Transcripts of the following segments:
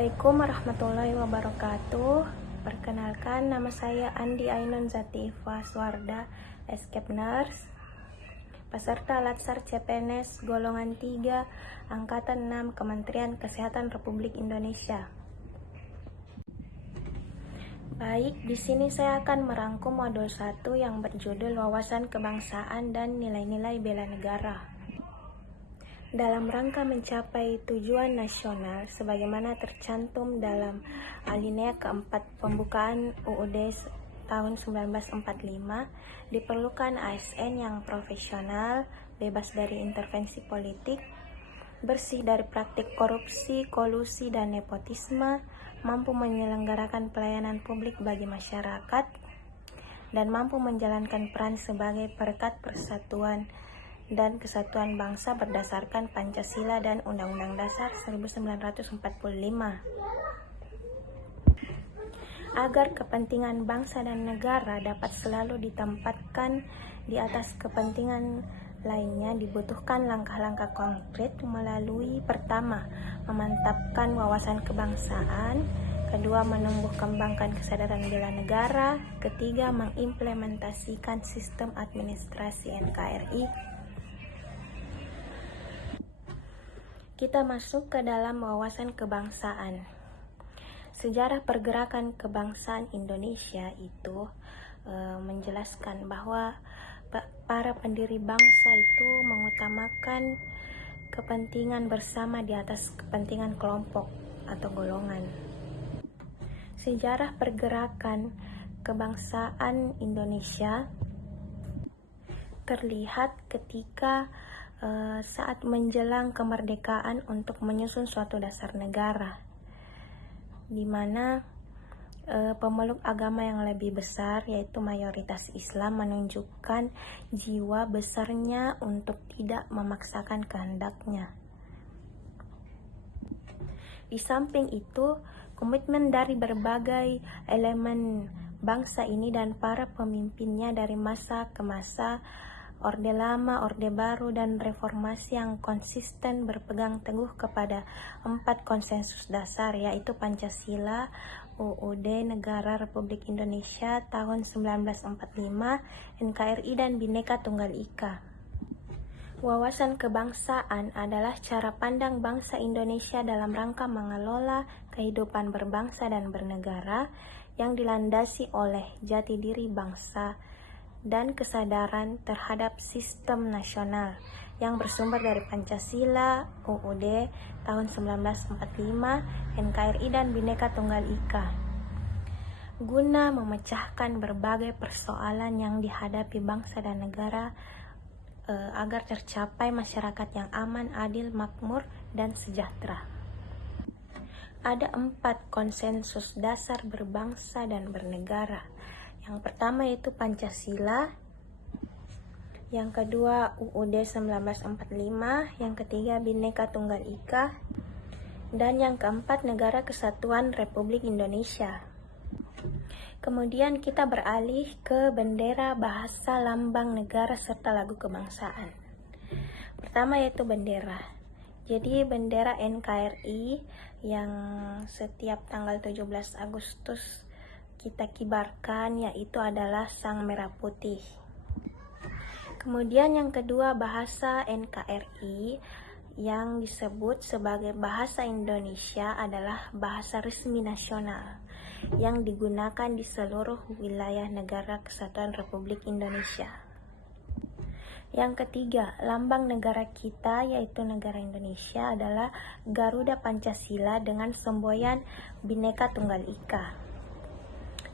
Assalamualaikum warahmatullahi wabarakatuh. Perkenalkan, nama saya Andi Ainun Zatifah Suarda, Escape Nurse, peserta Latsar CPNS golongan 3 Angkatan 6 Kementerian Kesehatan Republik Indonesia. Baik, di sini saya akan merangkum modul 1 yang berjudul Wawasan Kebangsaan dan Nilai-nilai Bela Negara. Dalam rangka mencapai tujuan nasional sebagaimana tercantum dalam alinea keempat pembukaan UUD tahun 1945, diperlukan ASN yang profesional, bebas dari intervensi politik, bersih dari praktik korupsi, kolusi, dan nepotisme, mampu menyelenggarakan pelayanan publik bagi masyarakat, dan mampu menjalankan peran sebagai perekat persatuan dan kesatuan bangsa berdasarkan Pancasila dan Undang-Undang Dasar 1945. Agar kepentingan bangsa dan negara dapat selalu ditempatkan di atas kepentingan lainnya, dibutuhkan langkah-langkah konkret melalui: pertama, memantapkan wawasan kebangsaan; kedua, menumbuh kembangkan kesadaran bela negara; ketiga, mengimplementasikan sistem administrasi NKRI. Kita masuk ke dalam wawasan kebangsaan. Sejarah pergerakan kebangsaan Indonesia itu menjelaskan bahwa para pendiri bangsa itu mengutamakan kepentingan bersama di atas kepentingan kelompok atau golongan. Sejarah pergerakan kebangsaan Indonesia terlihat ketika saat menjelang kemerdekaan untuk menyusun suatu dasar negara, di mana pemeluk agama yang lebih besar, yaitu mayoritas Islam, menunjukkan jiwa besarnya untuk tidak memaksakan kehendaknya. Di samping itu, komitmen dari berbagai elemen bangsa ini dan para pemimpinnya dari masa ke masa, Orde Lama, Orde Baru, dan Reformasi yang konsisten berpegang teguh kepada 4 konsensus dasar, yaitu Pancasila, UUD Negara Republik Indonesia tahun 1945, NKRI, dan Bhinneka Tunggal Ika. Wawasan kebangsaan adalah cara pandang bangsa Indonesia dalam rangka mengelola kehidupan berbangsa dan bernegara yang dilandasi oleh jati diri bangsa dan kesadaran terhadap sistem nasional yang bersumber dari Pancasila, UUD tahun 1945, NKRI, dan Bhinneka Tunggal Ika, guna memecahkan berbagai persoalan yang dihadapi bangsa dan negara agar tercapai masyarakat yang aman, adil, makmur, dan sejahtera. Ada 4 konsensus dasar berbangsa dan bernegara. Yang pertama yaitu Pancasila, yang kedua UUD 1945, yang ketiga Bhinneka Tunggal Ika, dan yang keempat Negara Kesatuan Republik Indonesia. Kemudian kita beralih ke bendera, bahasa, lambang negara, serta lagu kebangsaan. Pertama yaitu bendera. Jadi bendera NKRI yang setiap tanggal 17 Agustus kita kibarkan yaitu adalah sang merah putih. Kemudian yang kedua, bahasa NKRI yang disebut sebagai bahasa Indonesia adalah bahasa resmi nasional yang digunakan di seluruh wilayah Negara Kesatuan Republik Indonesia. Yang ketiga, lambang negara kita yaitu negara Indonesia adalah Garuda Pancasila dengan semboyan Bhinneka Tunggal Ika.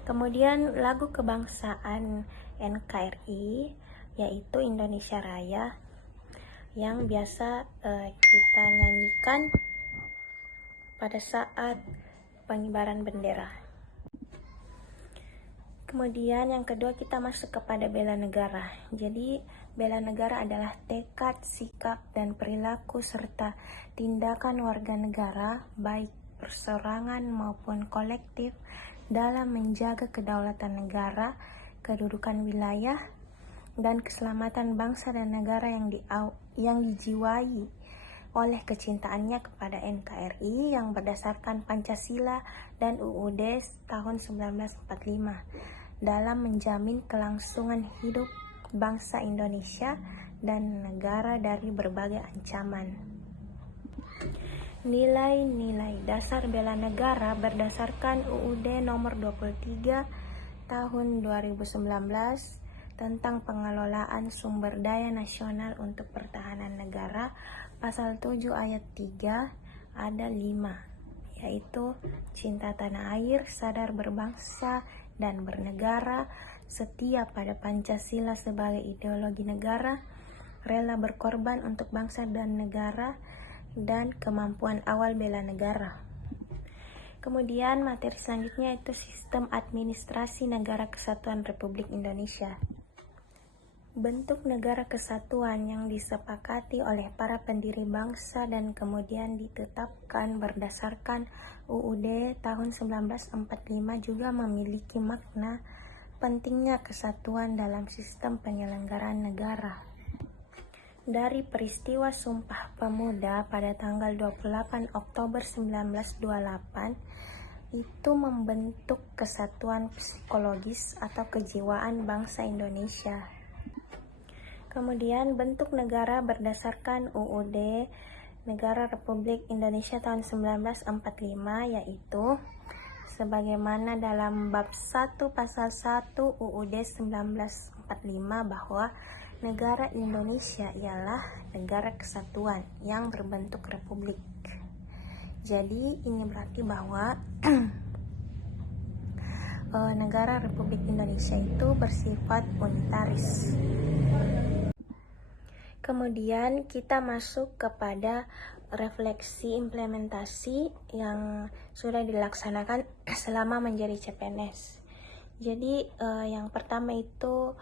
Kemudian lagu kebangsaan NKRI yaitu Indonesia Raya yang biasa kita nyanyikan pada saat pengibaran bendera. Kemudian yang kedua kita masuk kepada bela negara. Jadi bela negara adalah tekad, sikap, dan perilaku serta tindakan warga negara baik perseorangan maupun kolektif dalam menjaga kedaulatan negara, kedudukan wilayah, dan keselamatan bangsa dan negara yang dijiwai oleh kecintaannya kepada NKRI yang berdasarkan Pancasila dan UUD tahun 1945 dalam menjamin kelangsungan hidup bangsa Indonesia dan negara dari berbagai ancaman. Nilai-nilai dasar bela negara berdasarkan UUD nomor 23 tahun 2019 tentang pengelolaan sumber daya nasional untuk pertahanan negara, pasal 7 ayat 3 ada 5, yaitu cinta tanah air, sadar berbangsa dan bernegara, setia pada Pancasila sebagai ideologi negara, rela berkorban untuk bangsa dan negara, dan kemampuan awal bela negara. Kemudian materi selanjutnya itu sistem administrasi negara kesatuan Republik Indonesia. Bentuk negara kesatuan yang disepakati oleh para pendiri bangsa dan kemudian ditetapkan berdasarkan UUD tahun 1945 juga memiliki makna pentingnya kesatuan dalam sistem penyelenggaraan negara. Dari peristiwa Sumpah Pemuda pada tanggal 28 Oktober 1928 itu membentuk kesatuan psikologis atau kejiwaan bangsa Indonesia. Kemudian bentuk negara berdasarkan UUD Negara Republik Indonesia tahun 1945 yaitu sebagaimana dalam bab 1 pasal 1 UUD 1945 bahwa negara Indonesia ialah negara kesatuan yang berbentuk republik. Jadi ini berarti bahwa negara Republik Indonesia itu bersifat unitaris. Kemudian kita masuk kepada refleksi implementasi yang sudah dilaksanakan selama menjadi CPNS. Jadi yang pertama itu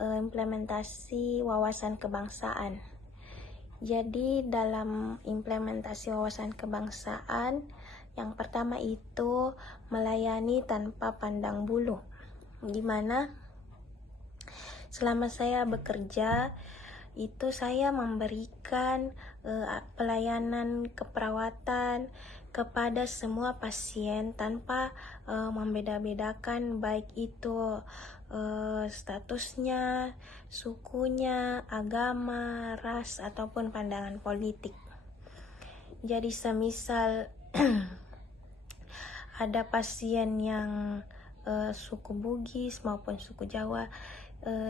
implementasi wawasan kebangsaan. Jadi dalam implementasi wawasan kebangsaan, yang pertama itu melayani tanpa pandang bulu, di mana selama saya bekerja itu saya memberikan pelayanan keperawatan kepada semua pasien tanpa membeda-bedakan baik itu statusnya, sukunya, agama, ras ataupun pandangan politik. Jadi semisal ada pasien yang suku Bugis maupun suku Jawa,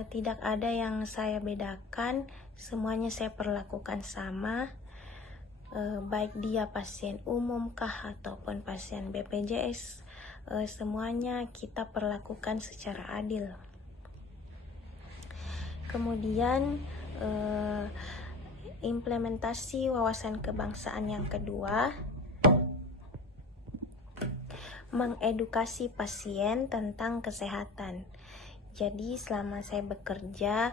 tidak ada yang saya bedakan, semuanya saya perlakukan sama, baik dia pasien umum kah ataupun pasien BPJS, semuanya kita perlakukan secara adil. Kemudian implementasi wawasan kebangsaan yang kedua, mengedukasi pasien tentang kesehatan. Jadi selama saya bekerja,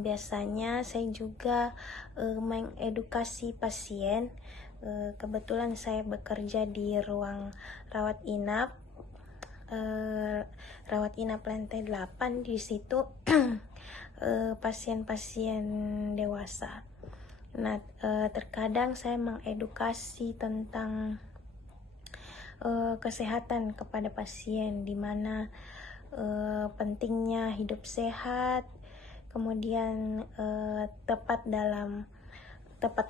biasanya saya juga mengedukasi pasien. Kebetulan saya bekerja di ruang rawat inap lantai 8. Di situ pasien-pasien dewasa. Nah, terkadang saya mengedukasi tentang kesehatan kepada pasien, di mana pentingnya hidup sehat, kemudian tepat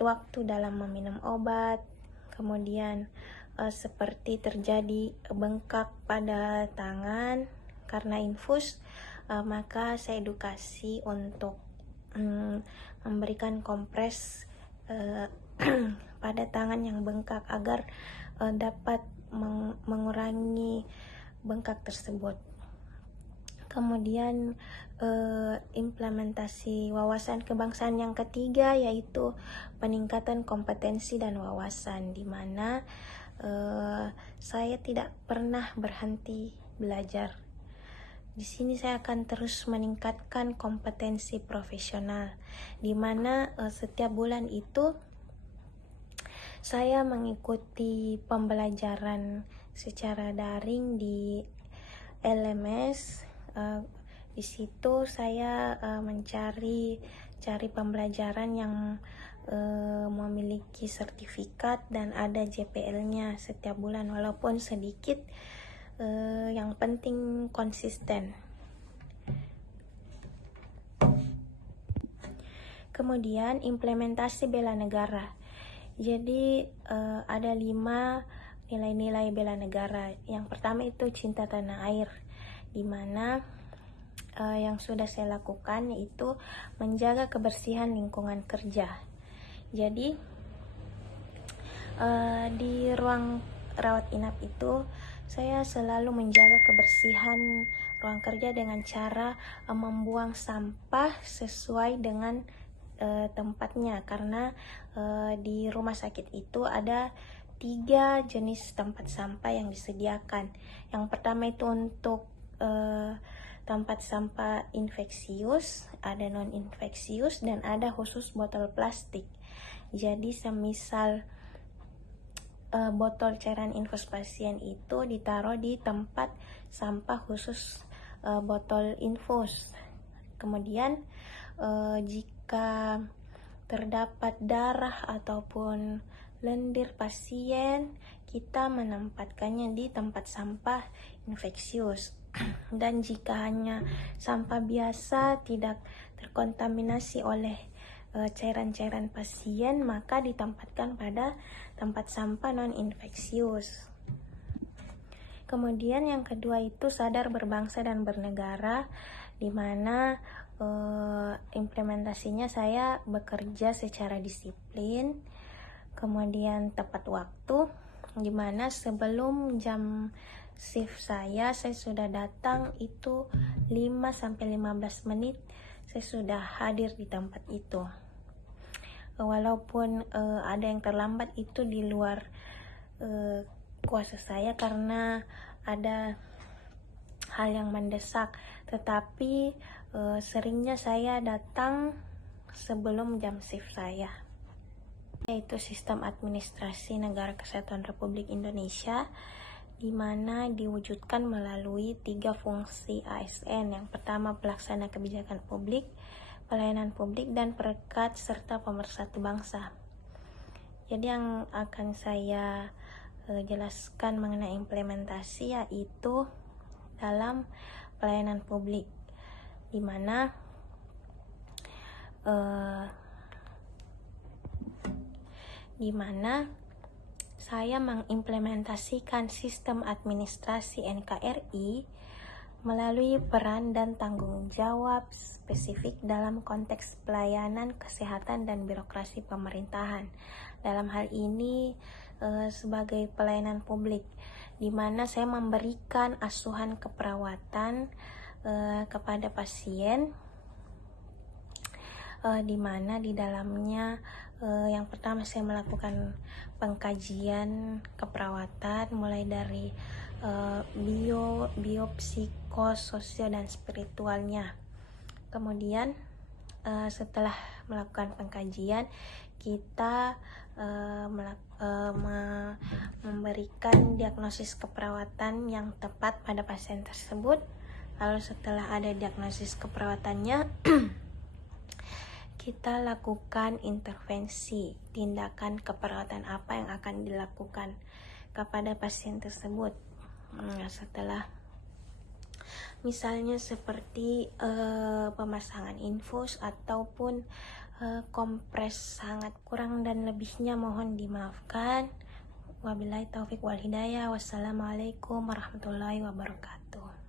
waktu dalam meminum obat, kemudian seperti terjadi bengkak pada tangan karena infus, maka saya edukasi untuk memberikan kompres pada tangan yang bengkak agar dapat mengurangi bengkak tersebut. Kemudian implementasi wawasan kebangsaan yang ketiga yaitu peningkatan kompetensi dan wawasan, di mana saya tidak pernah berhenti belajar. Di sini saya akan terus meningkatkan kompetensi profesional, di mana setiap bulan itu saya mengikuti pembelajaran secara daring di LMS. Di situ saya mencari cari pembelajaran yang memiliki sertifikat dan ada JPL-nya setiap bulan, walaupun sedikit, yang penting konsisten. Kemudian implementasi bela negara. Jadi ada 5 nilai-nilai bela negara. Yang pertama itu cinta tanah air, di mana yang sudah saya lakukan yaitu menjaga kebersihan lingkungan kerja. Jadi di ruang rawat inap itu saya selalu menjaga kebersihan ruang kerja dengan cara membuang sampah sesuai dengan tempatnya, karena di rumah sakit itu ada 3 jenis tempat sampah yang disediakan. Yang pertama itu untuk tempat sampah infeksius, ada non infeksius, dan ada khusus botol plastik. Jadi semisal botol cairan infus pasien itu ditaruh di tempat sampah khusus botol infus. Kemudian jika terdapat darah ataupun lendir pasien, kita menempatkannya di tempat sampah infeksius. Dan jika hanya sampah biasa tidak terkontaminasi oleh cairan-cairan pasien, maka ditempatkan pada tempat sampah non-infeksius. Kemudian yang kedua itu sadar berbangsa dan bernegara, di mana implementasinya saya bekerja secara disiplin, kemudian tepat waktu, di mana sebelum jam shift saya sudah datang itu 5-15 menit saya sudah hadir di tempat itu. Walaupun ada yang terlambat, itu di luar kuasa saya karena ada hal yang mendesak, tetapi seringnya saya datang sebelum jam shift saya, yaitu Sistem Administrasi Negara Kesatuan Republik Indonesia, di mana diwujudkan melalui 3 fungsi ASN. Yang pertama, pelaksana kebijakan publik, pelayanan publik, dan perekat serta pemersatu bangsa. Jadi yang akan saya jelaskan mengenai implementasi yaitu dalam pelayanan publik, di mana saya mengimplementasikan sistem administrasi NKRI melalui peran dan tanggung jawab spesifik dalam konteks pelayanan kesehatan dan birokrasi pemerintahan. Dalam hal ini sebagai pelayanan publik, di mana saya memberikan asuhan keperawatan kepada pasien, di mana di dalamnya yang pertama saya melakukan pengkajian keperawatan mulai dari biopsikos, sosial, dan spiritualnya. Kemudian setelah melakukan pengkajian, kita memberikan diagnosis keperawatan yang tepat pada pasien tersebut. Lalu setelah ada diagnosis keperawatannya, kita lakukan intervensi, tindakan keperawatan apa yang akan dilakukan kepada pasien tersebut. Setelah misalnya seperti pemasangan infus ataupun kompres hangat, kurang dan lebihnya mohon dimaafkan. Wabillahi taufik wal hidayah. Wassalamualaikum warahmatullahi wabarakatuh.